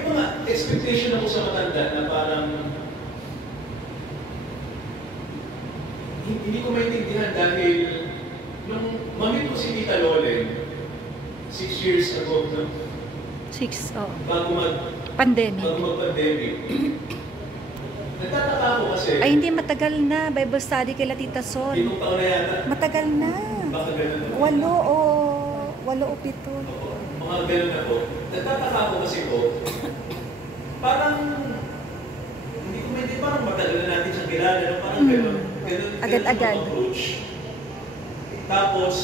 may mga expectation ako sa matanda na parang hindi ko maintindihan dahil nung mamit ko si Tita Lolen 6 years ago, no? 6, oh. Bago Pandemic. mag-pandemic. Nagtataka ako kasi... Ay, hindi, matagal na. Bible study kay Tita Sol. Itong taon na yata. Matagal na. Baka ganun na. 8 o 7. Mga ganun na po. Nagtataka ako kasi po, parang, hindi ko maintindihan, parang matagal na natin siyang kilala, no? Parang ganun. Agad-agad. Approach. Tapos,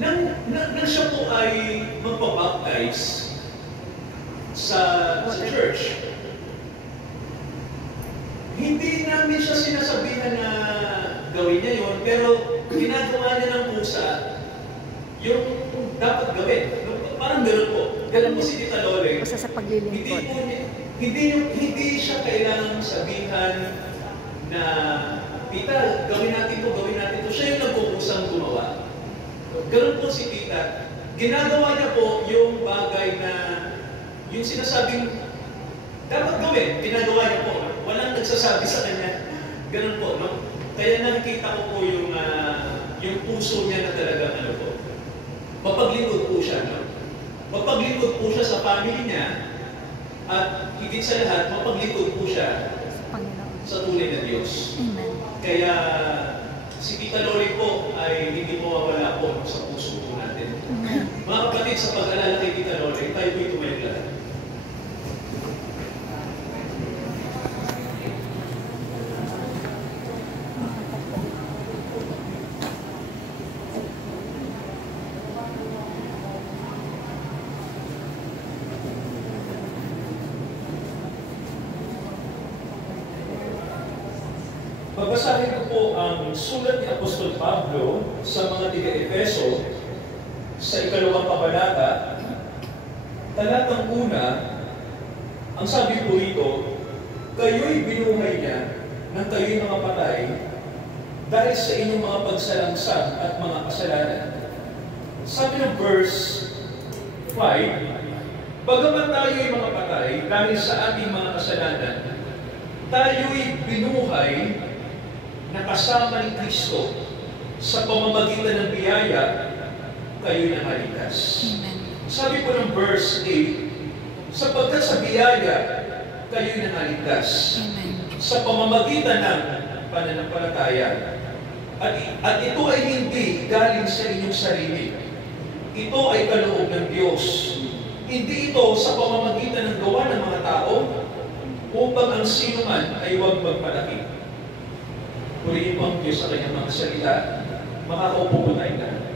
nang siya po ay magpabaptize sa church, hindi namin siya sinasabihan na gawin niya yun, pero ginagawa niya ng pusa yung dapat gawin. Parang gano'n po. Gano'n po si Tita Lolen. Basta sa paglilingkod. Hindi siya kailangang sabihan na, Tita, gawin natin to. Siya yung nagpupusang gumawa. Gano'n po si Tita. Ginagawa niya po yung bagay na, yung sinasabing dapat gawin, ginagawa niya po. Walang nagsasabi sa kanya. Gano'n po, no? Kaya nakikita ko po yung puso niya na talagang ano po. Mapaglingkod po siya, no? Mapaglingkod po siya sa family niya at higit sa lahat, mapaglingkod po siya sa tunay na Diyos. Amen. Kaya si Tita Lolen po ay hindi mawawala po sa puso po natin. Mga kapatid, sa pag-alala kay Tita Lolen, tayo po'y tumayong lahat. Babasahin ko po ang sulat ni Apostol Pablo sa mga taga-Efeso sa 2 kabanata, talatang 1, ang sabi po rito, kayo'y binuhay niya nang kayo'y mga patay dahil sa inyong mga pagsalangsang at mga kasalanan. Sabi ng verse 5, bagamat tayo'y mga patay dahil sa ating mga kasalanan, tayo'y binuhay na kasama ni Kristo sa pamamagitan ng biyaya, kayo'y nakaligtas. Sabi po ng verse 8, sapagkat sa biyaya, kayo'y nakaligtas. Sa pamamagitan ng pananampalataya. At ito ay hindi galing sa inyong sarili. Ito ay kaloob ng Diyos. Hindi ito sa pamamagitan ng gawa ng mga tao, upang ang sino man ay huwag magmalaki. Purihin po ang Diyos sa kanyang mga salita. Makakaupo po tayo na.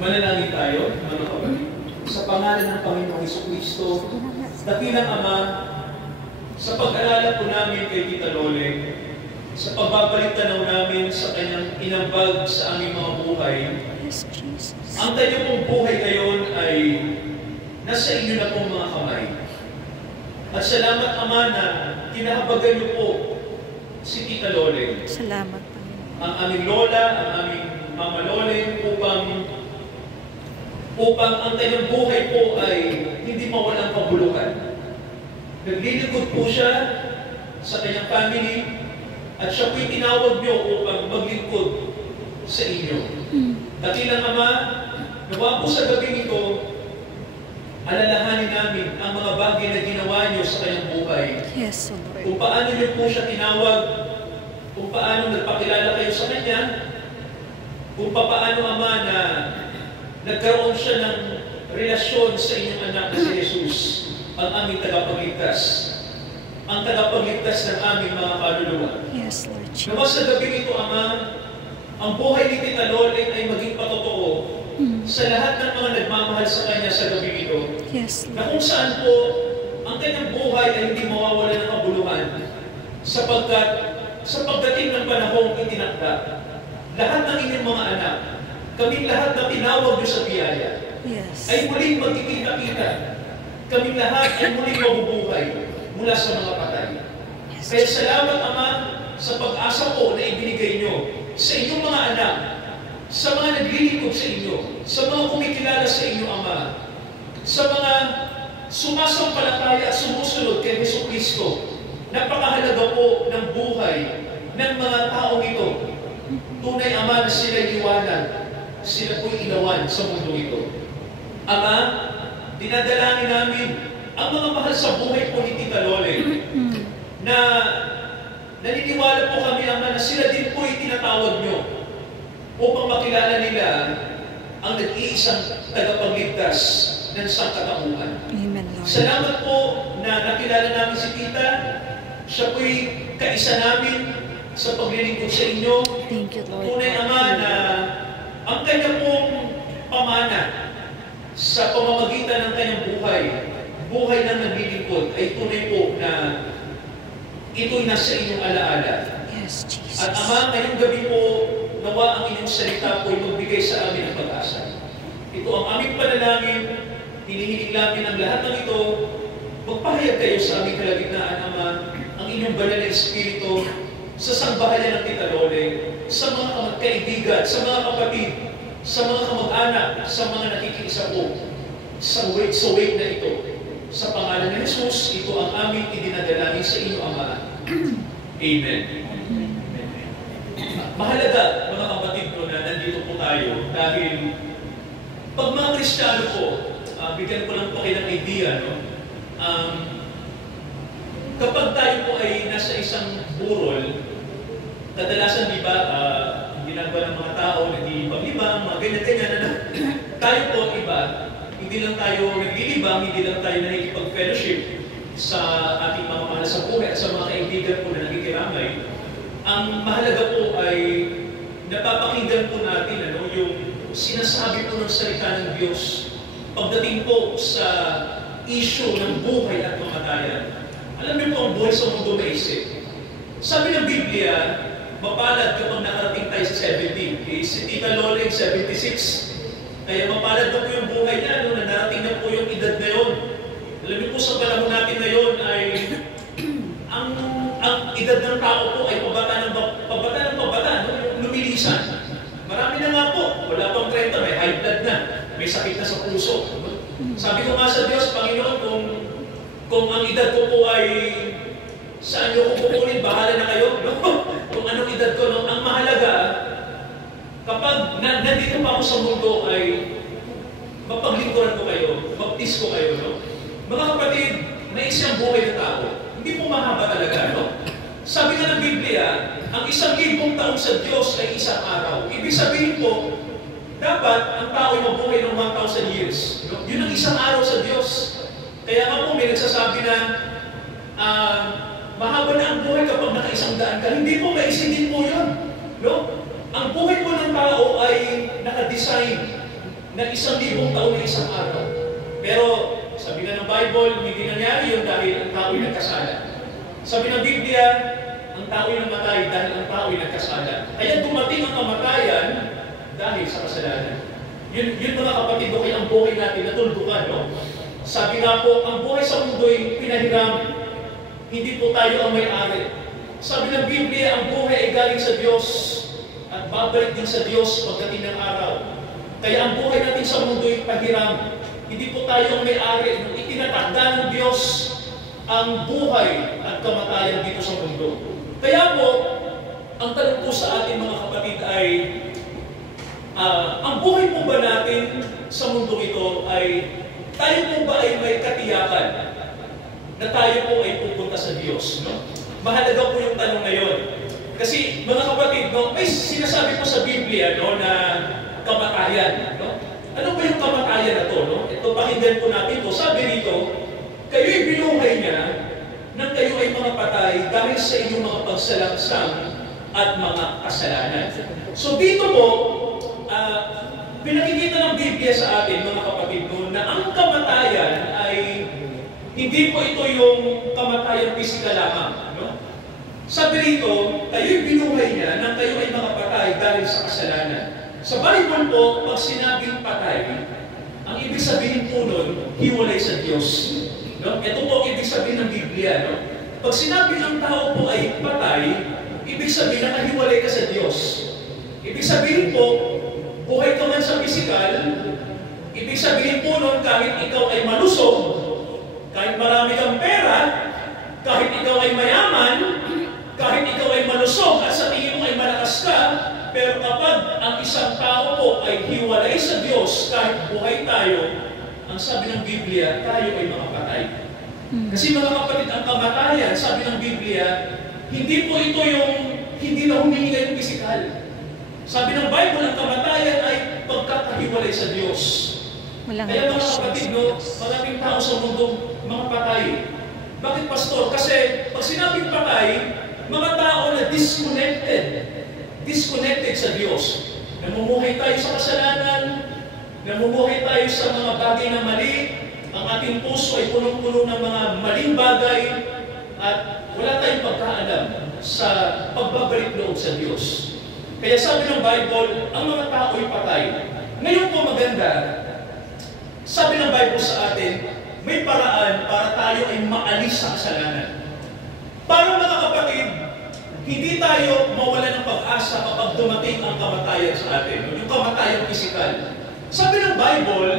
Manalangin tayo, mga kapatid. Sa pangalan ng Panginoong Jesucristo, dakilang Ama, sa pag-alala po namin kay Tita Lolen, sa pagbabalik tanaw namin sa kanyang inambag sa aming mga buhay, ang kanyang pong buhay ngayon ay nasa inyo na pong mga kamay. At salamat, Ama, na kinahabagan niyo po si Tita Lolen. Salamat. Ang aming lola, ang aming mama Lolen, upang ang kanyang buhay po ay hindi mawalang kabulukan. Naglilingkod po siya sa kanyang family at siya po'y tinawag niyo upang maglingkod sa inyo. Dakilang Ama, nawa po sa gabi ito, alalahanin namin ang mga bagay na ginawa niyo sa kanyang buhay. Yes, Lord. Kung paano niyo po siya tinawag, kung paano nagpakilala kayo sa kanya, kung paano, Ama, na nagkaroon siya ng relasyon sa inyong anak na si Jesus, ang aming tagapagligtas, ang tagapagligtas ng aming mga kaluluwa. Yes, Lord Jesus. Nawa sa gabi ito, Ama, ang buhay ni Tita Lolen ay maging patotoo sa lahat ng mga nagmamahal sa kanya sa gabi ito. Yes, Lord. Na kung saan po, ang kanyang buhay ay hindi mawawala ng kabuluhan sapagkat sa pagdating ng panahong itinakda, lahat ng inyong mga anak, kaming lahat na tinawag niyo sa biyaya, Yes. ay muling magkikita-kita. Kaming lahat ay muling mabubuhay mula sa mga patay. Yes. Kaya salamat, Ama, sa pag-asa po na ibinigay niyo sa inyong mga anak, sa mga naglilingkod sa inyo, sa mga kumikilala sa inyo, Ama, sa mga sumasampalataya at sumusunod kay Jesucristo. Napakahalaga po ng buhay ng mga taong ito. Tunay, Ama, na sila'y liwanag, sila po'y ilawan sa mundo ito. Ama, dinadalangin namin ang mga mahal sa buhay po ni Tita Lole na naniniwala po kami, Ama, na sila din po'y tinatawag nyo upang makilala nila ang nag-iisang tagapagligtas ng sangkatauhan. Amen, Lord. Salamat po na nakilala namin si Tita. Siya po'y kaisa namin sa paglilingkod sa inyo. Thank you, Lord. Tunay, Ama, na ang kanya pong pamana sa pamamagitan ng kanyang buhay ng naglilingkod, ay tunay po na ito'y nasa inyong alaala. Yes, Jesus. At Ama, ngayong gabi po, nawa ang inyong salita po ay magbigay sa amin ng pag-asa. Ito ang aming panalangin, hinihiling namin ang lahat ng ito. Magpahayag kayo sa aming kalagitnaan, Ama, ang inyong banal na Espiritu sa sambahayan ng Tita Lole, sa mga kaibigan, sa mga kapatid, sa mga kamag-anak, sa mga nakikiisa po sa wait na ito. Sa pangalan ng Jesus, ito ang aming idinadalangin sa inyo, Ama. Amen. Mahalaga, mga kapatid ko, na nandito po tayo dahil pag mga Kristiyano po, bigyan ko lang po kayo ng idea, no? Kapag tayo po ay nasa isang burol, kadalasan, di ba, ginagawa ng mga tao, nag-iibang-ibang, mga ganyan-ganyan, tayo po, iba, hindi lang tayo naglilibang, hindi lang tayo nakikipag-fellowship sa ating mga mahal sa buhay at sa mga kaibigan po na nakikiramay. Ang mahalaga po ay napapakinggan po natin yung sinasabi po ng salita ng Diyos pagdating po sa issue ng buhay at kamatayan. Alam niyo po, ang buhay sa mundo may isip. Sabi ng Biblia, mapalad kapag nakarating tayo sa 70. Si Tita Lole, 76. Kaya mapalad na po yung buhay niya, na narating na po yung edad na yun. Alam niyo po, sa panahon natin ngayon ay ang edad ng tao po ay pabata, lumilisan. Marami na nga po, wala pang 30, may high blood na, may sakit na sa puso. Sabi ko nga sa Diyos, Panginoon, kung ang edad ko po ay saan niyo ko pupunin, bahala na kayo. No? Kung anong edad ko, no? Ang mahalaga, kapag nandito pa ako sa mundo ay mapaglingkuran ko kayo, baptis ko kayo. No? Mga kapatid, may isang buhay na tao. Hindi po mahaba talaga. No? Sabi nga ng Biblia, ang 1,000 taon sa Diyos ay isang araw. Ibig sabihin po, dapat ang tao ay mabuhay ng 1,000 years. No? Yun ang isang araw sa Diyos. Kaya nga po may nagsasabi na mahaba na ang buhay kapag naka-100 ka. Hindi po, maisin din po yun. No? Ang buhay po ng tao ay nakadesign na 1,000 taon na isang araw. Pero sabi nga ng Bible, hindi nangyari yun dahil ang tao ay nagkasala. Sabi ng Biblia, ang tao ay namatay dahil ang tao ay nagkasala. Kaya dumating ang kamatayan dahil sa kasalanan. Yun mga kapatid ko, kaya ang buhay natin natuldukan, no? Sabi nga po, ang buhay sa mundo ay pinahiram. Hindi po tayo ang may-ari. Sabi ng Biblia, ang buhay ay galing sa Diyos at babalik din sa Diyos pagdating ng araw. Kaya ang buhay natin sa mundo ay pahiram. Hindi po tayo ang may-ari. Itinatakda ng Diyos ang buhay at kamatayan dito sa mundo. Kaya po, ang tanong po sa ating mga kapatid ay, ang buhay po ba natin sa mundo ito ay tayo po ba ay may katiyakan na tayo po ay pupunta sa Diyos? No? Mahalaga po yung tanong na yun. Kasi mga kapatid, no, may sinasabi po sa Biblia, no, na kamatayan. No? Ano ba yung kamatayan na to? No? Ito, pakinggan po natin ito. Sabi rito, kayo'y binuhay niya nang kayo ay mga patay dahil sa inyong mga pagsalangsang at mga kasalanan. So dito po, pinakikita ng Biblia sa atin, mga kapatid, no, na ang kamatayan ay hindi po ito yung kamatayan pisikal lamang. No? Sabi rito, kayo'y binuhay niya nang kayo ay mga patay dahil sa kasalanan. Sa Bible po, pag sinabing patay, ang ibig sabihin po nun, hiwalay sa Diyos. No? Ito po ang ibig sabihin ng Biblia. No? Pag sinabi ng tao po ay patay, ibig sabihin na hiwalay ka sa Diyos. Ibig sabihin po, buhay ka man sa pisikal, ibig sabihin po nun kahit ikaw ay malusog, ay hiwalay sa Diyos kahit buhay tayo, ang sabi ng Biblia, tayo ay makapatay. Kasi mga kapatid, ang kamatayan, sabi ng Biblia, hindi po ito yung hindi na humihinga yung pisikal. Sabi ng Bible, ang kamatayan ay pagkakahiwalay sa Diyos. Walang Kaya mga relasyon kapatid, sa no, Diyos. maraming tao sa mundo, mga patay. Bakit, Pastor? Kasi pag sinabing patay, mga tao na disconnected sa Diyos. Namumuhay tayo sa kasalanan, namumuhay tayo sa mga bagay na mali, ang ating puso ay punong-puno ng mga maling bagay, at wala tayong pagkaalam sa pagbabalik loob sa Diyos. Kaya sabi ng Bible, ang mga tao ay patay. Ngayon po maganda, sabi ng Bible sa atin, may paraan para tayo ay maalis sa kasalanan. Para mga kapatid, hindi tayo mawala ng pag-asa kapag dumating ang kamatayan sa atin, yung kamatayan pisikal. Sabi ng Bible,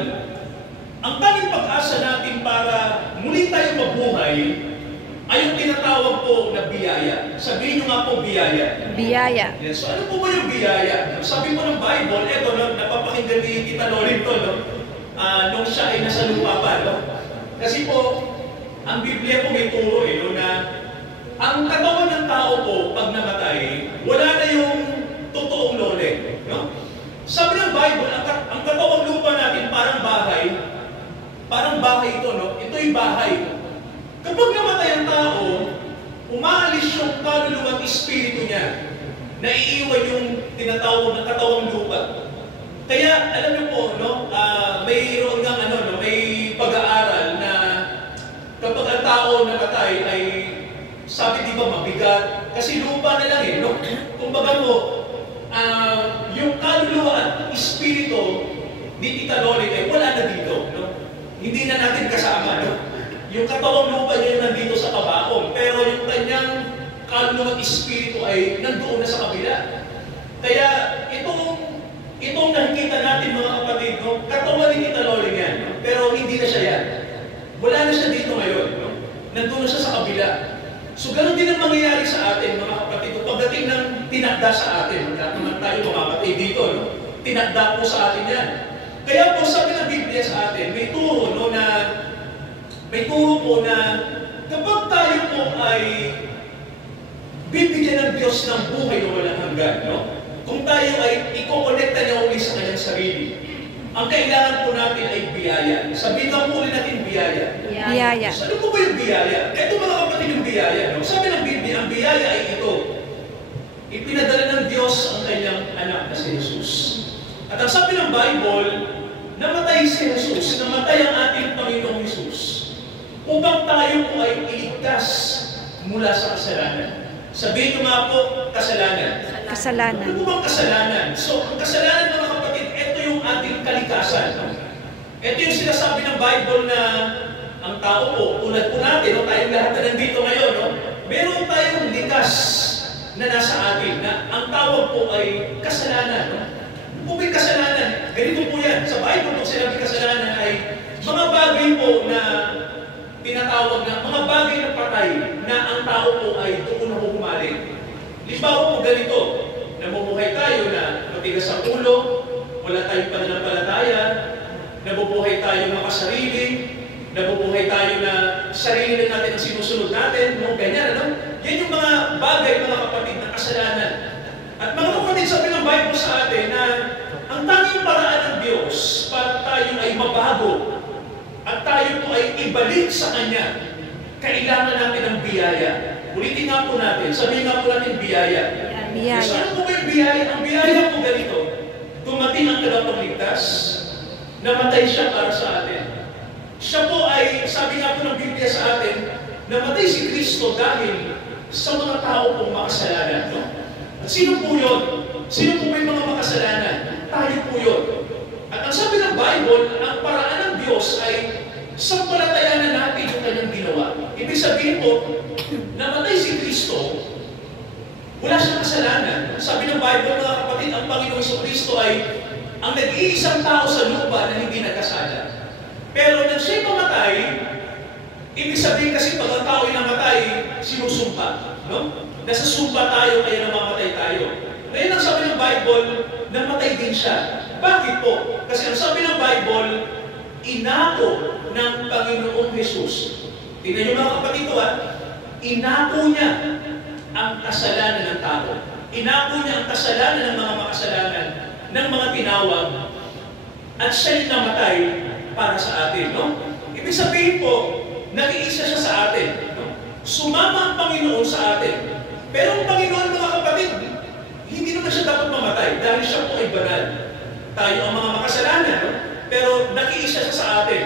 ang tanging pag-asa natin para muli tayo mabuhay ay yung tinatawag po na biyaya. Sabihin nyo nga po biyaya. Biyaya. Yes. So ano po ba yung biyaya? Sabi po ng Bible, eto, no, napapakinggan ni Tita Lorin to, no? Nung siya ay nasa lupa pa, no? Kasi po, ang Biblia po may turo, no, na ang katawan ng tao po, pag namatay, wala na yung totoong lole, no? Sabi ng Bible, ang katawang lupa natin parang bahay ito, no? Ito'y bahay. Kapag namatay ang tao, umaalis yung kaluluwa at espiritu niya. Naiiwan yung tinatawag na katawang lupa. Kaya, alam niyo po, no, mayroon ng may pag-aaral na kapag ang tao namatay ay, sabi di ba, mabigat? Kasi lupa na lang no? Kumbaga po, yung kaluluwa at espiritu ni Tita Lorin ay wala na dito, no? Hindi na natin kasama, no? Yung katawang lupa niya yung nandito sa kabaong, pero yung kanyang kaluluwa at espiritu ay nandoon na sa kabila. Kaya itong nakikita natin mga kapatid, no? Katawan ni Tita Lorin yan, no? Pero hindi na siya yan. Wala na siya dito ngayon, no? Nandun na siya sa kabila. So ganun din ang mangyayari sa atin mga kapatid. Pagdating ng tinakda sa atin, lahat naman tayo mamamatay dito, no? Tinakda po sa atin yan. Kaya po sabi ng Biblia sa atin, may turo, no, may turo po na kapag tayo po ay bibigyan ng Diyos ng buhay na walang hanggan, no? Kung tayo ay ikokonekta niya uli sa kanyang sarili, ang kailangan po natin ay biyaya. Sabihin ka po ulit natin biyaya. Biyaya. So, ano po ba yung biyaya? Ito mga kapatid yung biyaya, no? Sabi ng Biblia, ang biyaya ay ito. Ipinadala ng Diyos ang kanyang anak na si Jesus. At ang sabi ng Bible, namatay si Jesus, namatay ang ating Panginoong Jesus, upang tayo po ay iligtas mula sa kasalanan. Sabihin nyo nga po, kasalanan. Kasalanan. Ano po bang kasalanan? So, ang kasalanan mga kapatid, ito yung ating kalikasan. No? Ito yung sinasabi ng Bible na ang tao po, tulad po natin, no, tayong lahat na nandito ngayon, no, meron tayong likas na nasa atin, na ang tawag po ay kasalanan. No? Kung may kasalanan, ganito po yan. Sa Bible, kung sinabi kasalanan ay mga bagay po na tinatawag na mga bagay na patay na ang tao po ay doon na humaling. Limbawa po ganito, namumuhay tayo na matigas ang ulo, wala tayong pananampalataya, nabubuhay tayo makasarili, nabubuhay tayo na sarili na natin ang sinusunod natin, no? Ganyan, ano? Yan yung mga bagay, mga kapatid, na kasalanan. At mga kapatid, sabi ng Bible sa atin na ang tanging paraan ng Diyos para tayo ay mabago at tayo po ay ibalik sa Kanya, kailangan natin ng biyaya. Ulitin nga po natin, sabihin nga po natin biyaya. Biyaya. So, ano po ba yung biyaya? Ang biyaya po ganito, dumating ang tagapagligtas, namatay siya para sa atin. Siya po ay, sabi nga po ng Biblia sa atin, namatay si Kristo dahil sa mga tao pong makasalanan. No? At sino po yun? Sino po may mga makasalanan? Tayo po yun. At ang sabi ng Bible, ang paraan ng Diyos ay sampalatayanan natin yung kanyang ginawa. Ibig sabihin po, namatay si Kristo, wala siyang kasalanan. Sabi ng Bible, mga kapatid, ang Panginoong Kristo ay ang nag-iisang tao sa lupa na hindi nagkasala. Pero nang siya'y mamatay, ibig sabihin kasi pag ang tao ay namatay, sinusumpa. No? Nasa sumpa tayo, kaya namamatay tayo. Ngayon ang sabi ng Bible, namatay din siya. Bakit po? Kasi ang sabi ng Bible, inako ng Panginoong Jesus. Tingnan niyo mga kapatid ito inako niya ang kasalanan ng tao. Inako niya ang kasalanan ng mga makasalanan, ng mga tinawag, at siya'y namatay para sa atin. No? Ibig sabihin po, nakiisa siya sa atin. No? Sumama ang Panginoon sa atin. Pero ang Panginoon, mga kapatid, hindi naman siya dapat mamatay dahil siya po ay banal. Tayo ang mga makasalanan, no? Pero nakiisa siya sa atin.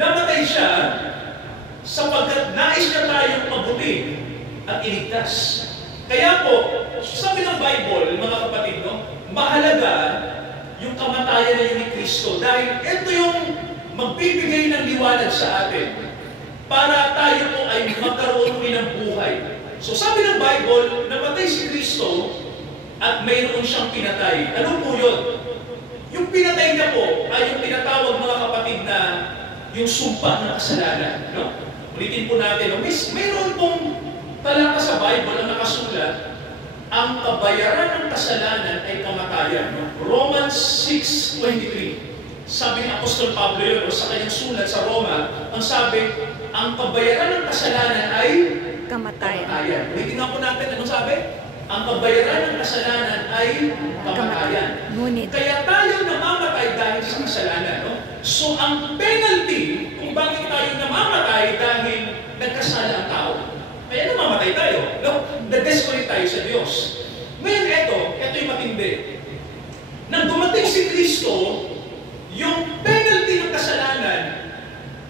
Namatay siya sapagkat nais niya tayong mabuti at iligtas. Kaya po, sabi ng Bible, mga kapatid, no? Mahalaga yung kamatayan na yun ni Kristo dahil ito yung magbibigay ng liwanag sa atin para tayo po ay magkaroon rin ng buhay. So sabi ng Bible, namatay si Kristo at mayroon siyang pinatay. Ano po yun? Yung pinatay niya po ay yung tinatawag, mga kapatid, na yung sumpa ng kasalanan. No? Ulitin po natin, no? Mayroon pong talata sa Bible ang nakasulat, ang kabayaran ng kasalanan ay kamatayan. No? Romans 6:23. Sabi ng Apostol Pablo yun, sa kanyang sulat sa Roma, ang sabi, ang kabayaran ng kasalanan ay kamatayan. Ulitin nga po natin, anong sabi? Ang kabayaran ng kasalanan ay kamatayan. Ngunit Kaya tayo namamatay dahil sa kasalanan. No? So ang penalty kung bakit tayo namamatay dahil nagkasala ang tao. Kaya namamatay tayo. No? Nag-desperate tayo sa Diyos. Ngayon ito yung matindi. Nang dumating si Kristo, yung penalty ng kasalanan,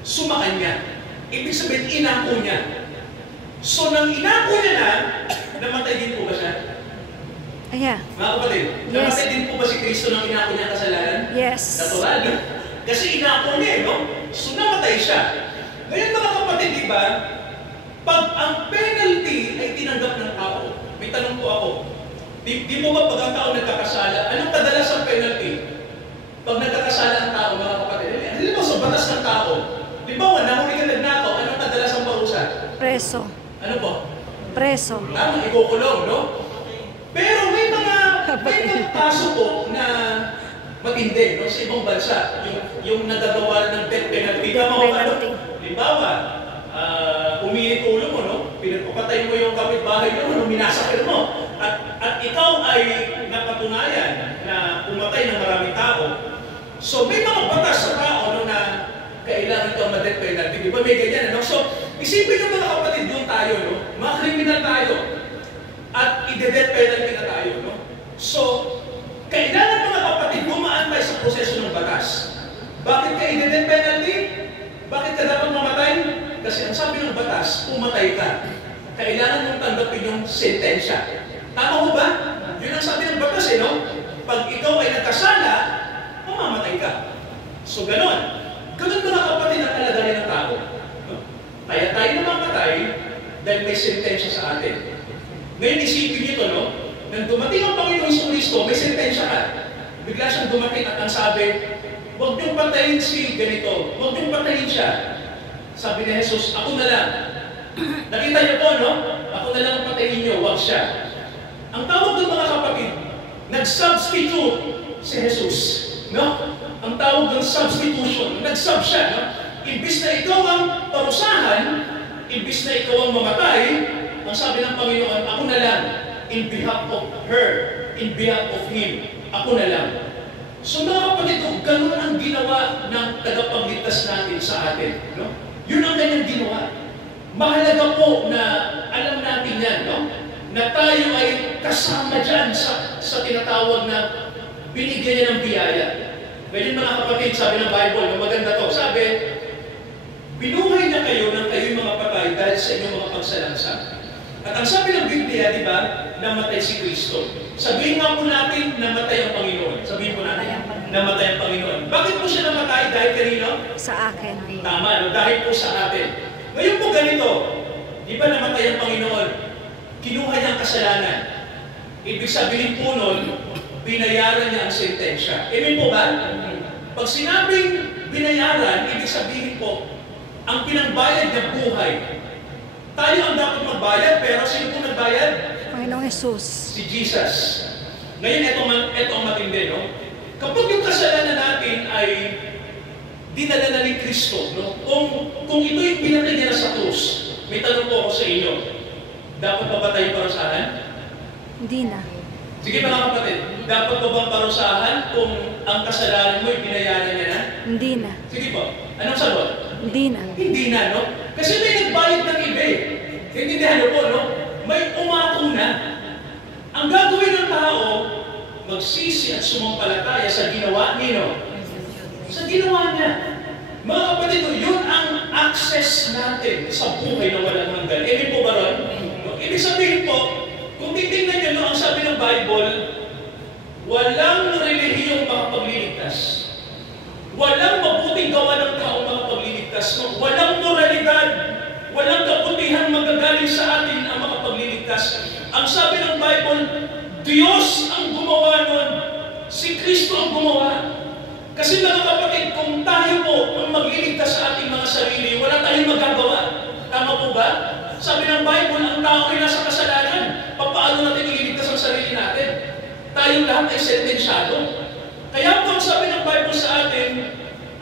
sumakan niya. Ibig sabihin, inako niya. So nang inako niya na, namatay din po ba siya? yeah. Mga kapatid, namatay din po ba si Kristo nang inako niya ang kasalanan? Yes. Natural, no? Kasi inako niya, no? So namatay siya. Ngayon mga kapatid, di ba? Pag ang penalty ay tinanggap ng tao, may tanong po ako, di mo ba pag ang tao nagkakasala, anong kadalasang penalty? Pag nagkakasala ang tao, mga kapatid, halimbawa sa batas ng tao, di ba nahuli ka nagnakaw, anong kadalasang parusa? Preso. Ano po? Preso. Ikukulong, no? Pero may mga kaso po na matindi, no? Sa ibang bansa, yung nagagawa ng death penalty. Halimbawa, uminit ulo mo, no? Pinagpapatay mo yung kapitbahay mo, minasakir mo. At ikaw ay napatunayan na umatay ng maraming tao. So may mga batas sa tao, no, na kailangan ikaw ma-death penalty. Di ba may ganyan, no? So, isipin nyo mga kapatid, doon tayo, no? Mga kriminal tayo. At i-death penalty na tayo, no? So, kailangan mga kapatid, gumaan tayo sa proseso ng batas. Bakit ka i-death penalty? Bakit ka dapat mamatay? Kasi ang sabi ng batas, pumatay ka. Kailangan mong tanggapin yung sentensya. Tama mo ba? Yun ang sabi ng batas, no? Pag ikaw ay nagkasala, mamamatay ka. So, ganon. Ganon mga kapatid ang kalagayan ng tao. No? Kaya tayo namamatay dahil may sentensya sa atin. Ngayon isipin nyo ito, no? Nang dumating ang Panginoong Kristo, may sentensya ka. Bigla siyang dumating at ang sabi, huwag niyong patayin si ganito, huwag niyong patayin siya. Sabi ni Jesus, ako na lang. Nakita niyo po, no? Ako na lang patayin niyo, huwag siya. Ang tawag ng mga kapatid, nag-substitute si Jesus. No? Ang tawag ng substitution, nag-sub siya. No? Imbis na ikaw ang parusahan, imbis na ikaw ang mamatay, ang sabi ng Panginoon, ako na lang, in behalf of her, in behalf of him, ako na lang. So mga kapatid, ganun ang ginawa ng tagapagligtas natin sa atin. No? Yun ang kanyang ginawa. Mahalaga po na alam natin yan, no? Na tayo ay kasama dyan sa tinatawag na binigyan niya ng biyaya. Ngayon mga kapatid, sabi ng Bible, maganda to, sabi, binuhay na kayo ng kayo'y mga patay dahil sa inyong mga pagsalansa. At ang sabi ng Biblia, di ba, namatay si Kristo. Sabihin nga po natin, namatay ang Panginoon. Sabihin po natin, namatay ang Panginoon. Bakit po siya namatay? Dahil kanino? Sa akin. Tama, no? Dahil po sa atin. Ngayon po ganito, di ba namatay ang Panginoon? Kinuha niya ang kasalanan. Ibig sabihin po nun, binayaran niya ang sentensya. Amen po ba? Pag sinabing binayaran, ibig sabihin po, ang pinangbayad na buhay. Tayo ang dapat magbayad, pero sino po nagbayad? Panginoong Jesus. Si Jesus. Ngayon, ito ang matindi, no? Kapag yung kasalanan natin ay dinala na ni Kristo, no? Kung ito yung pinatay niya na sa krus, may tanong po ako sa inyo, dapat ba ba tayo parusahan? Hindi na. Sige mga kapatid, dapat ba bang parusahan kung ang kasalanan mo ay binayaran niya na? Hindi na. Sige po, anong sagot? Hindi na. Hindi na, no? Kasi may nagbayad ng iba eh. Intindihan niyo po, no? May umako na. Ang gagawin ng tao, magsisi at sumampalataya sa ginawa niyo. Sa ginawa niya. Mga kapatid, yun ang access natin sa buhay na walang hanggan. Ibig po ba ron? No? Ibig sabihin po, kung titignan niyo, no, ang sabi ng Bible, walang relihiyong makapagliligtas. Walang mabuting gawa ng tao makapagliligtas. No? Walang moralidad. Walang kabutihan magagaling sa atin ang makapagliligtas. Ang sabi ng Bible, Diyos ang gumawa nun. Si Kristo ang gumawa. Kasi mga kapatid, kung tayo po ang magliligtas sa ating mga sarili, wala tayong magagawa. Tama po ba? Sabi ng Bible, ang tao ay nasa kasalanan. Paano natin ililigtas ang sarili natin? Tayong lahat ay sentensyado. Kaya po ang sabi ng Bible sa atin,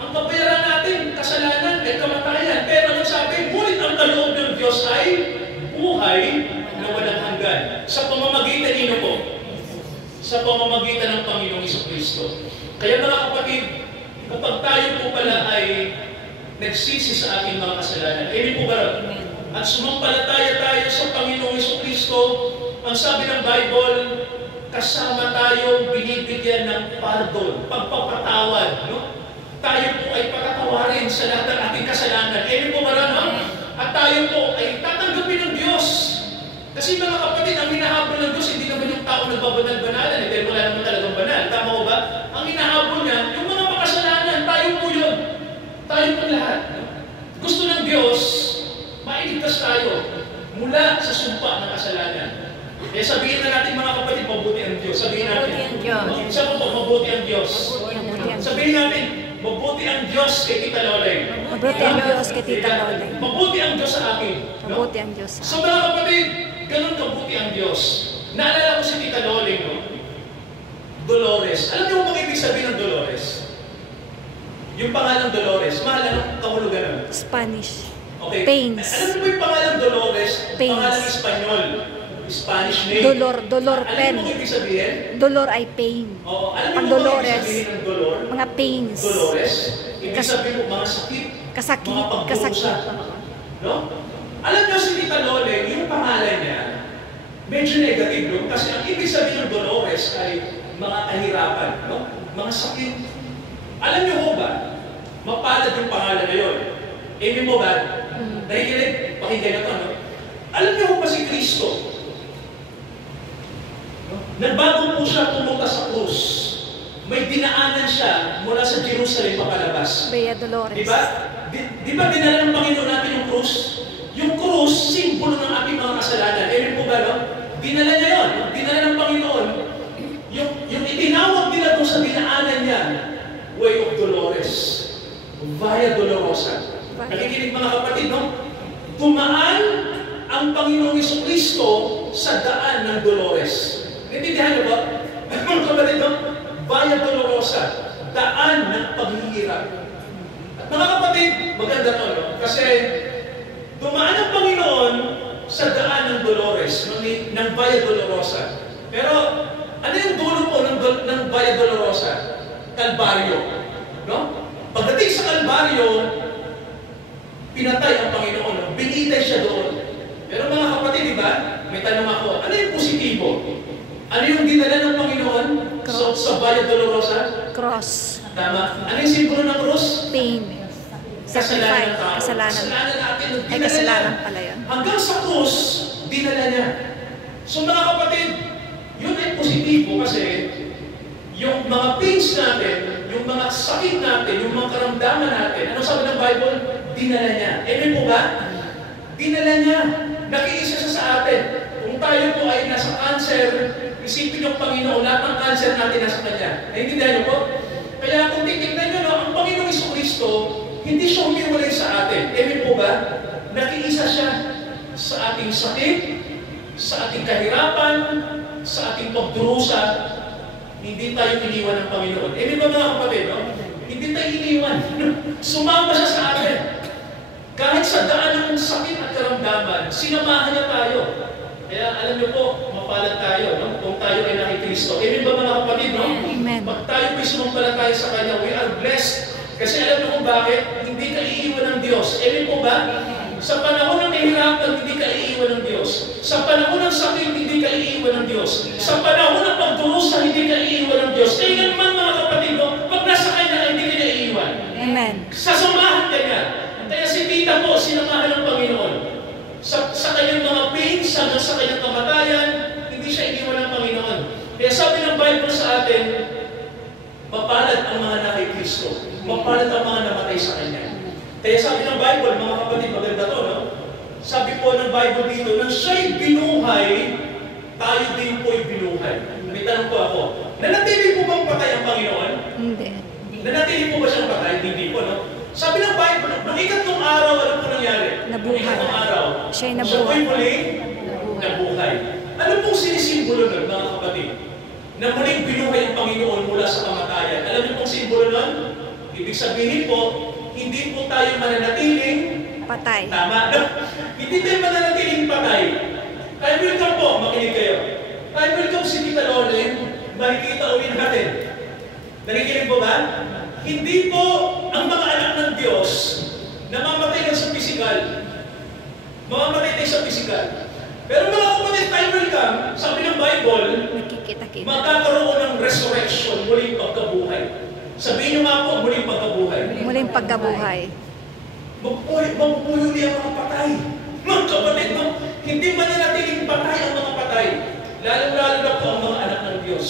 ang kabayaran natin, kasalanan, ay kamatayan. Pero ang sabi, ngunit ang kaloob ng Diyos ay buhay na walang hanggan. Sa pamamagitan nino po? Sa pamamagitan ng Panginoong Jesucristo. Kaya mga kapatid, kapag tayo po pala ay nagsisi sa ating mga kasalanan, hindi po ba? At sumampalataya tayo sa Panginoong Jesucristo, ang sabi ng Bible, kasama tayo binibigyan ng pardon, pagpapatawad. No? Tayo po ay patatawarin sa lahat ng ating kasalanan. Hindi po ba? No? At tayo po ay tatanggapin ng Diyos. Kasi mga kapatid, ang hinahabol ng Diyos, hindi naman yung tao nagbabanal-banalan. Dahil wala naman talagang banal. Tama ko ba? Ang hinahabol niya, yung mga makasalanan, tayo po yun. Tayo po lahat. Gusto ng Diyos, mailigtas tayo mula sa sumpa ng kasalanan. Kaya sabihin na natin mga kapatid, mabuti ang Diyos. Sabihin natin. Mabuti ang Diyos. Isa po, mabuti ang Diyos. Sabihin natin, mabuti ang Diyos kay Tita Loleng. Mabuti ang Diyos kay Tita Loleng. Mabuti ang Diyos sa akin. Mabuti ang Diyos. So mga kapatid, ganun kabuti ang Diyos. Naalala ko si Tita Loleng, no? Dolores. Alam niyo kung ibig sabihin ng Dolores? Yung pangalan Dolores, mahal ng kahulugan nun? Spanish. Okay. Pains. Alam niyo ba yung pangalan Dolores? Pains. Pangalan Espanyol. Spanish name. Dolor pen. Alam niyo kung ibig sabihin? Dolor ay pain. Oo. Alam Ang niyo kung ibig Dolores, sabihin ng dolor? mga pains. Dolores. Ibig sabihin mo, mga sakit. Kasakit. Mga pagdurusa. Kasakit. No? Alam niyo si Tita Loleng, yung pangalan niya, medyo negative, no? Kasi ang ibig sabihin ng Dolores ay mga kahirapan, no? Mga sakit. Alam niyo ho ba, mapalad yung pangalan na yun. Amen mo ba? Nakikinig, pakinggan na to, no? Alam niyo ho ba si Kristo? No? Nagbago po siya pumunta sa krus. May dinaanan siya mula sa Jerusalem papalabas. Bea Dolores. Diba? Di ba dinala ng Panginoon natin yung krus? Yung krus, simbolo ng ating mga kasalanan. Amen po ba, no? Dinala niya yun. Dinala ng Panginoon. Yung itinawag nila doon sa dinaanan niya, Way of Dolores. Via Dolorosa. Nakikinig mga kapatid, no? Tumaan ang Panginoong Jesucristo sa daan ng Dolores. Naintindihan niyo ba? Mga kapatid, no? Via Dolorosa. Daan ng paghihirap. At mga kapatid, maganda to, no? Kasi dumaan ang Panginoon sa daan ng Dolores, ng Via Dolorosa. Pero, ano yung dulo po ng Via Dolorosa? Kalbaryo. No? Pagdating sa Kalbaryo, pinatay ang Panginoon. No? Binitay siya doon. Pero mga kapatid, di ba? May tanong ako, ano yung positibo? Ano yung dinala ng Panginoon sa Via Dolorosa? Cross. Tama. Ano yung simbolo ng cross? Pain. Sacrifice. Kasalanan. Kasalanan natin. Ay, kasalanan pala yun. Hanggang sa krus, dinala niya. So mga kapatid, yun ay positibo kasi yung mga pains natin, yung mga sakit natin, yung mga karamdaman natin, ano sabi ng Bible? Dinala niya. Amen po ba? Dinala niya. Nakiisa siya sa atin. Kung tayo po ay nasa cancer, isipin yung Panginoon, lahat ng cancer natin nasa Kanya. Naintindihan niyo po? Kaya kung titignan niyo, no, ang Panginoong Jesucristo, hindi siya humiwalay sa atin. Amen po ba? Nakiisa siya sa ating sakit, sa ating kahirapan, sa ating pagdurusa, hindi tayo iniwan ng Panginoon. Eh, di ba mga kapatid, no? Hindi tayo iniwan. Sumama siya sa atin. Kahit sa daan ng sakit at karamdaman, sinamahan niya tayo. Kaya alam niyo po, mapalad tayo, no? Kung tayo ay nakikristo. Eh, di ba mga kapatid, no? Amen. Pag tayo ay sumampalataya sa Kanya, we are blessed. Kasi alam niyo kung bakit? Hindi ka iiwan ng Diyos. Eh, di po ba? Sa panahon ng kahirapan, hindi ka iiwan ng Diyos. Sa panahon ng sakit, hindi ka iiwan ng Diyos. Sa panahon ng pagdurusa, hindi ka iiwan ng Diyos. Kaya naman mga kapatid mo, pag nasa Kanya, hindi ka niya iiwan. Amen. Sasamahan ka niya. Kaya si Tita po, sinamahan ng Panginoon. Sa kanyang mga pains, sa kanyang kamatayan, hindi siya iniwan ng Panginoon. Kaya sabi ng Bible sa atin, mapalad ang mga nakikristo. Mapalad ang mga namatay sa Kanya. Kaya sabi ng Bible, mga kapatid, maganda to, no? Sabi po ng Bible dito, nang siya'y binuhay, tayo din po'y binuhay. May tanong po ako, nanatili po bang patay ang Panginoon? Hindi. Nanatili po ba siyang patay? Hindi po, no? Sabi ng Bible, nung ikatlong araw, ano po nangyari? Nabuhay. Nung ikatlong araw, Siya'y siya nabuhay. po'y muling nabuhay. Ano pong sinisimbolo nun, mga kapatid? Na muling binuhay ang Panginoon mula sa kamatayan. Alam niyo pong simbolo nun? Ibig sabihin po, hindi po tayo mananatiling Patay. tama. No? Hindi tayo mananatiling patay. Tayo welcome po, makinig kayo. Tayo welcome si Tita Lolen, makikita ulit natin. Nakikinig po ba? Hindi po ang mga anak ng Diyos namamatay lang sa pisikal. Mamamatay tayo sa pisikal. Pero mga kapatid, tayo welcome, sabi ng Bible, Nakikita-kita. magkakaroon ng resurrection, muling pagkabuhay. Sabihin nyo nga po, muling pagkabuhay. Muling pagkabuhay. Mabubuhay ulit ang mga patay. Mga kapatid, no? Hindi mananatiling patay ang mga patay. Lalo-lalo na po ang mga anak ng Diyos.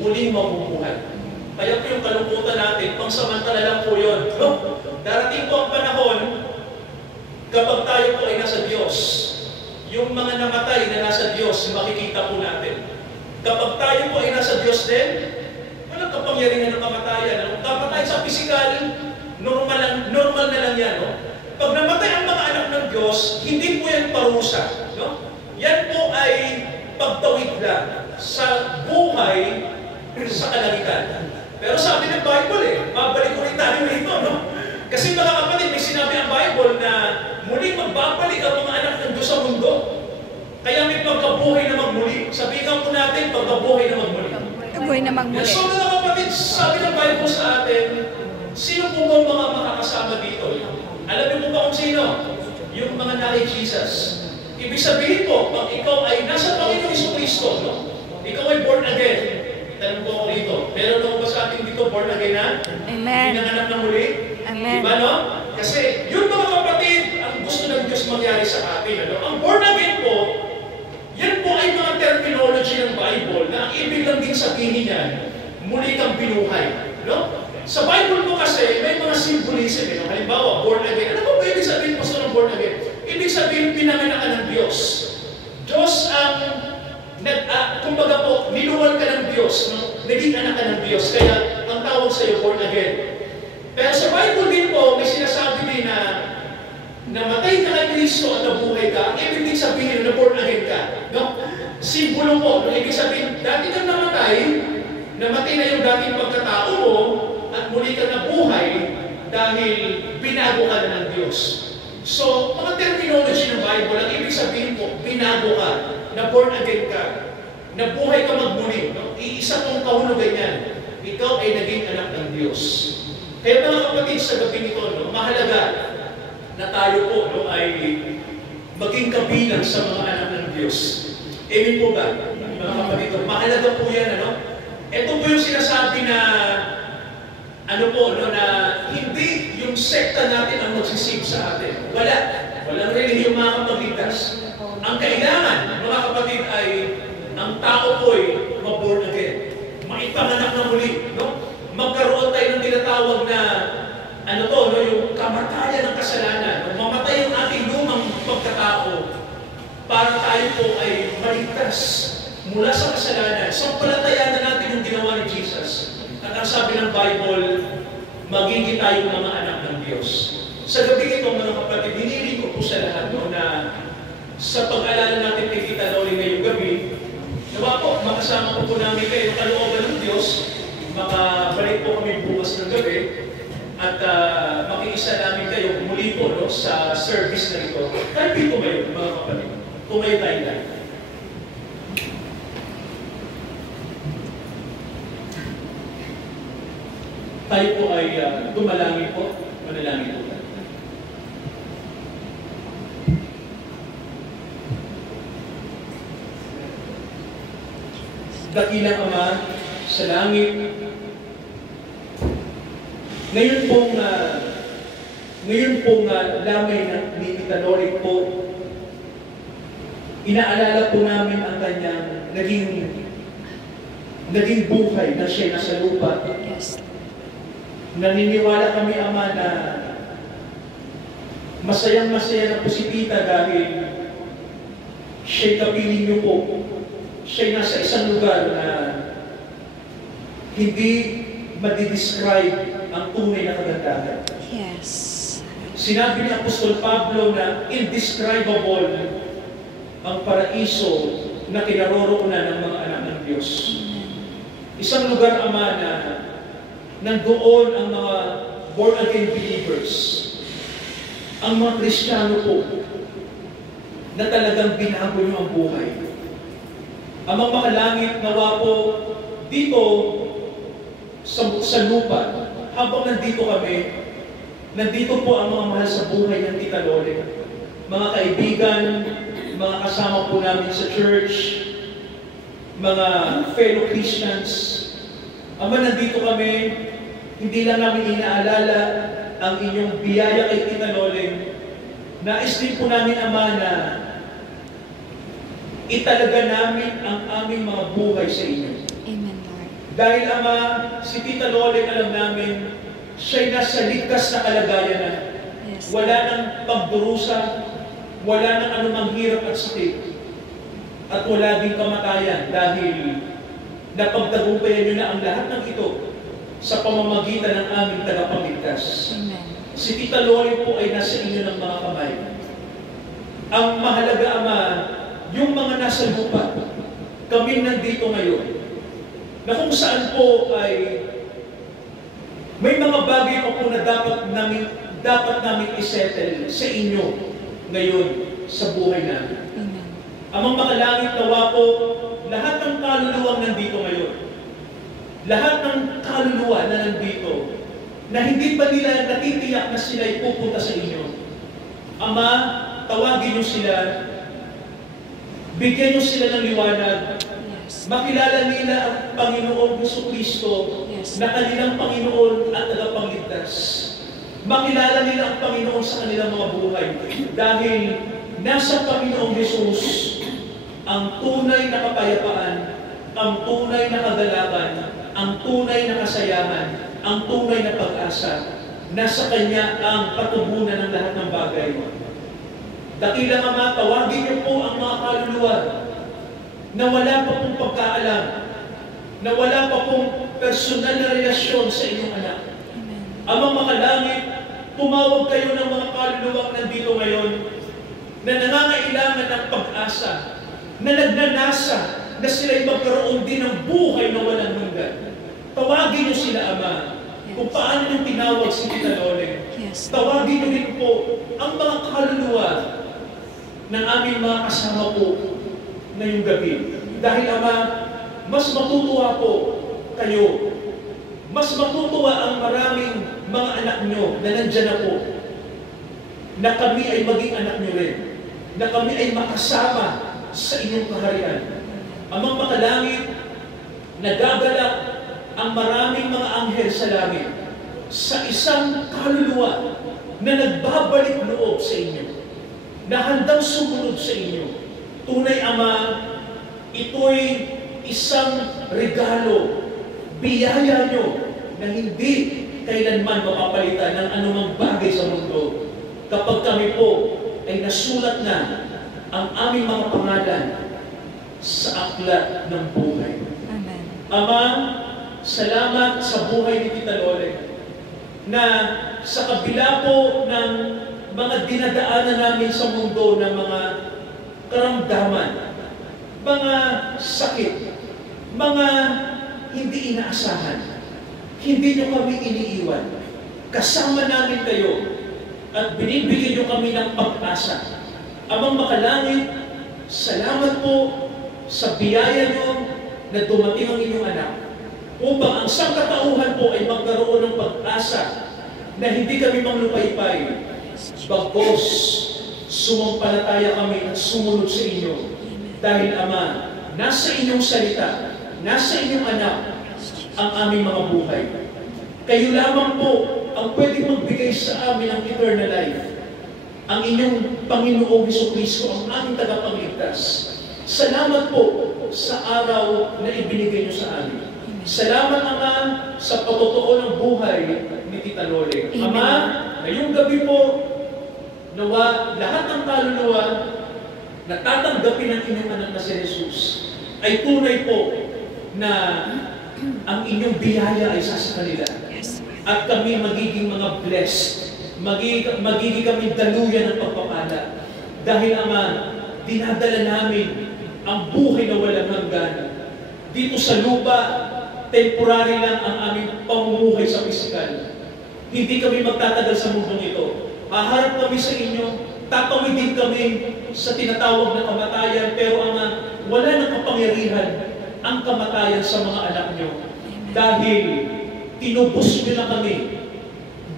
Muling mabubuhay. Kaya po yung kalungkutan natin, pangsamantala lang po yun. No? Darating po ang panahon, kapag tayo po ay nasa Diyos, yung mga namatay na nasa Diyos, makikita po natin. Kapag tayo po ay nasa Diyos din, walang kapangyarihan ng kamatayan. Ang kapatay sa pisikal, normal na lang yan. No? Pag namatay ang mga anak ng Diyos, hindi po yan parusa. No? Yan po ay pagtawid lang sa buhay sa kalangitan. Pero sabi ng Bible babalik ulit tayo rito. No? Kasi mga kapatid, may sinabi ang Bible na muling magbabalik ang mga anak ng Diyos sa mundo. Kaya may pagkabuhay na magmuli. Sabihin po natin, pagkabuhay na magmuli. Pagkabuhay na magmuli. So mga kapatid, sabi ng Bible sa atin, sino po ba mga makakasama dito? Alam niyo po ba kung sino? Yung mga nari Jesus. Ibig sabihin po, pag ikaw ay nasa Panginoong Jesucristo, no? Ikaw ay born again. Tanong po ako dito, meron ako ba sa ating dito born again na? Amen. Pinanganak na muli? Amen. Diba, no? Kasi yun mga kapatid, ang gusto ng Diyos mangyari sa atin. Ano? Ang born again po, yan po ay mga terminology ng Bible na ang ibig lang din sabihin niyan, muli kang binuhay. No? Sa Bible po kasi, may mga symbolism. No? Halimbawa, born again. Ano po ibig sabihin po sa born again? Ibig sabihin, pinanganak ka ng Diyos. Diyos ang, kumbaga po, niluwal ka ng Diyos. No? Naging anak ka ng Diyos. Kaya, ang tawag sa iyo, born again. Pero sa Bible din po, may sinasabi din na namatay ka kay Kristo at nabuhay ka. Ang ibig din sabihin na born again ka. No? Simbolo po. No? Ibig sabihin, dati kang namatay na yung dating pagkatao mo, at muli ka nabuhay dahil binago ka na ng Diyos. So, mga terminology ng Bible, ang ibig sabihin po, binago ka, na born again ka, nabuhay ka magmuli. No? Iisa pong kahulugan yan. Ikaw ay naging anak ng Diyos. Kaya mga kapatid, sa gabi nito, no, mahalaga na tayo po no, ay maging kabilang sa mga anak ng Diyos. Amen po ba? Mga kapatid, mahalaga po yan. Ano? Ito po yung sinasabi na ano po, no, na hindi yung sekta natin ang magsisave sa atin. Walang relihiyong makakapagligtas. Ang kailangan, mga kapatid, ay ang tao po ay ma-born again. Maipanganak na muli. No? Magkaroon tayo ng tinatawag na ano to, no, yung kamatayan ng kasalanan. Mamatay yung ating lumang pagkatao para tayo po ay maligtas mula sa kasalanan. Sampalatayan na natin yung ginawa ni Jesus. At ang sabi ng Bible, magiging tayong mga anak ng Diyos. Sa gabi ito, mga kapatid, hinihiling ko po sa lahat no, na sa pag-alala natin kay Tita Loli ngayong gabi, nawa po, makasama ko po namin kayo kalooban ng Diyos Diyos, makabalik po kami bukas ng gabi at makiisa namin kayo muli po no, sa service na ito. Kahit po tumayo, mga kapatid. Tumayo tayo lang. Tayo po ay tumalangin po. Manalangin po. Dakilang Ama sa langit, ngayon pong lamay ni Tita Lori po, inaalala po namin ang kanyang naging buhay na siya nasa lupa. Yes. Naniniwala kami, Ama, na masayang-masaya na po si Tita dahil siya'y kapiling niyo po. Siya'y nasa isang lugar na hindi madidescribe ang tunay na kagandahan. Yes. Sinabi ni Apostol Pablo na indescribable ang paraiso na kinaroroonan ng mga anak ng Diyos. Isang lugar, Ama, na nandoon ang mga born-again believers, ang mga Kristiyano po, na talagang binago niyo ang buhay. Amang makalangit, nawa po dito sa lupa, habang nandito kami, nandito po ang mga mahal sa buhay ng Tita Lori. Mga kaibigan, mga kasama po namin sa church, mga fellow Christians. Ama, nandito kami, hindi lang namin inaalala ang inyong biyaya kay Tita Lori. Nais din po namin, Ama, na italaga namin ang aming mga buhay sa inyo. Amen, Lord. Dahil, Ama, si Tita Loli, alam namin, siya'y nasa ligtas na kalagayan na. Yes. Wala nang pagdurusa, wala nang anumang hirap at sakit, at wala ding kamatayan dahil napagtagumpayan niyo na ang lahat ng ito sa pamamagitan ng aming tagapagligtas. Amen. Si Tita Loli po ay nasa inyo ng mga kamay. Ang mahalaga, Ama, yung mga nasa lupa, kami nandito ngayon, na kung saan po ay may mga bagay pa po na dapat namin isettle sa inyo ngayon sa buhay namin. Amen. Amang makalangit, nawa po, lahat ng kaluluwang nandito ngayon, lahat ng kaluluwa na nandito, na hindi pa nila natitiyak na sila ay pupunta sa inyo. Ama, tawagin niyo sila, bigyan niyo sila ng liwanag, Yes. makilala nila ang Panginoon Jesucristo Yes. na kanilang Panginoon at tagapagligtas. Makilala nila ang Panginoon sa kanilang mga buhay. Dahil nasa Panginoong Jesus ang tunay na kapayapaan, ang tunay na kagalakan, ang tunay na kasayahan, ang tunay na pag-asa. Nasa Kanya ang patubunan ng lahat ng bagay. Dakilang Ama, tawagin niyo po ang mga kaluluwa na wala pa pong pagkaalam, na wala pa pong personal na relasyon sa inyong anak. Amen. Amang makalangit, tumawag kayo ng mga kaluluwang nandito ngayon na nangangailangan ng pag-asa, na nagnanasa, na sila'y magkaroon din ng buhay na walang hanggan. Tawagin niyo sila, Ama, kung paano niyong tinawag si Tita Loli. Yes. Tawagin niyo rin po ang mga kaluluwa ng aming mga kasama po ngayong gabi. Dahil, Ama, mas matutuwa po kayo. Mas matutuwa ang maraming mga anak nyo na nandyan na po, na kami ay maging anak nyo rin, na kami ay makasama sa inyong kaharian. Amang makalangit, nagagalak ang maraming mga anghel sa langit sa isang kaluluwa na nagbabalik loob sa inyo, na handang sumunod sa inyo. Tunay, Ama, ito'y isang regalo, biyaya nyo na hindi kailanman mapapalitan ng anumang bagay sa mundo kapag kami po ay nasulat na ang aming mga pangalan sa aklat ng buhay. Amen. Ama, salamat sa buhay ni Tita Loli na sa kabila po ng mga dinadaanan namin sa mundo ng mga karamdaman, mga sakit, mga hindi inaasahan. Hindi nyo kami iniiwan. Kasama namin kayo at binibigyan nyo kami ng pag-asa. Amang makalangit, salamat po sa biyaya nyo na dumating ang inyong anak upang ang sangkatauhan po ay magkaroon ng pag-asa na hindi kami manglupaypay, bagos sumampalataya kami at sumunod sa inyo. Dahil Ama, nasa inyong salita, nasa inyong anak ang aming mga buhay. Kayo lamang po ang pwedeng magbigay sa amin ng eternal life. Ang inyong Panginoong Jesucristo ang aming tagapagligtas. Salamat po sa araw na ibinigay niyo sa amin. Salamat, Ama, sa patotoo ng buhay ni Tita Lole. Ama, ngayong gabi po, nawa lahat ng kaluluwa na tatanggapin ng inyong anak na si Jesus ay tunay po na ang inyong biyaya ay sa kanila. At kami magiging mga blessed. Magiging kami daluyan ng pagpapala. Dahil, Ama, dinadala namin ang buhay na walang hanggan. Dito sa lupa, temporary lang ang aming pamumuhay sa pisikal. Hindi kami magtatagal sa mundong ito. Haharap kami sa inyo, tatawid din kami sa tinatawag na kamatayan, pero Ama, wala nang kapangyarihan ang kamatayan sa mga anak nyo. Dahil tinubos nyo na kami,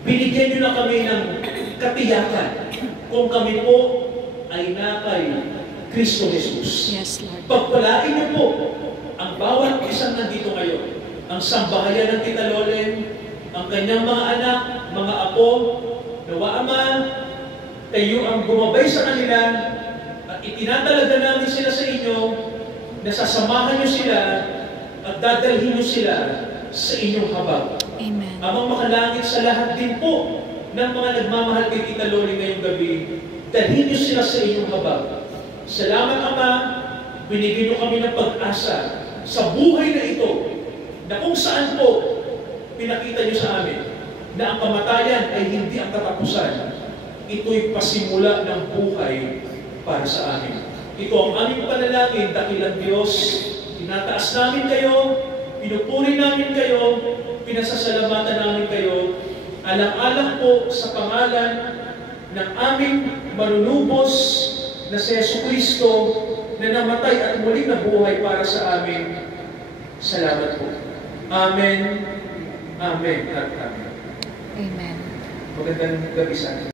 binigyan nyo na kami ng katiyakan kung kami po ay nakay Kristo Jesus. Yes, Lord. Pagpalain niyo po ang bawat isang nandito ngayon, ang sambahayan ng Tita Lolen, ang kanyang mga anak, mga apo, nawa Ama, kayo ang gumabay sa kanila at itinatalaga namin sila sa inyo, nasasamahan niyo sila at dadalhin niyo sila sa inyong habag. Amen. Amang makalangit sa lahat din po ng mga nagmamahal kay Tita Loli ngayong gabi, dalhin niyo sila sa inyong habag. Salamat, Ama, binigyan niyo kami ng pag-asa sa buhay na ito, na kung saan po pinakita niyo sa amin na ang kamatayan ay hindi ang katapusan. Ito'y pasimula ng buhay para sa amin. Ito ang aming panalangin, dakilang Diyos. Tinataas namin kayo, pinupuri namin kayo, pinasasalamatan namin kayo, alang-alang po sa pangalan ng aming manunubos na si Jesucristo na namatay at muling nabuhay para sa amin. Salamat po. Amen. Amen. At amen. Amen. Magandang gabi sa atin.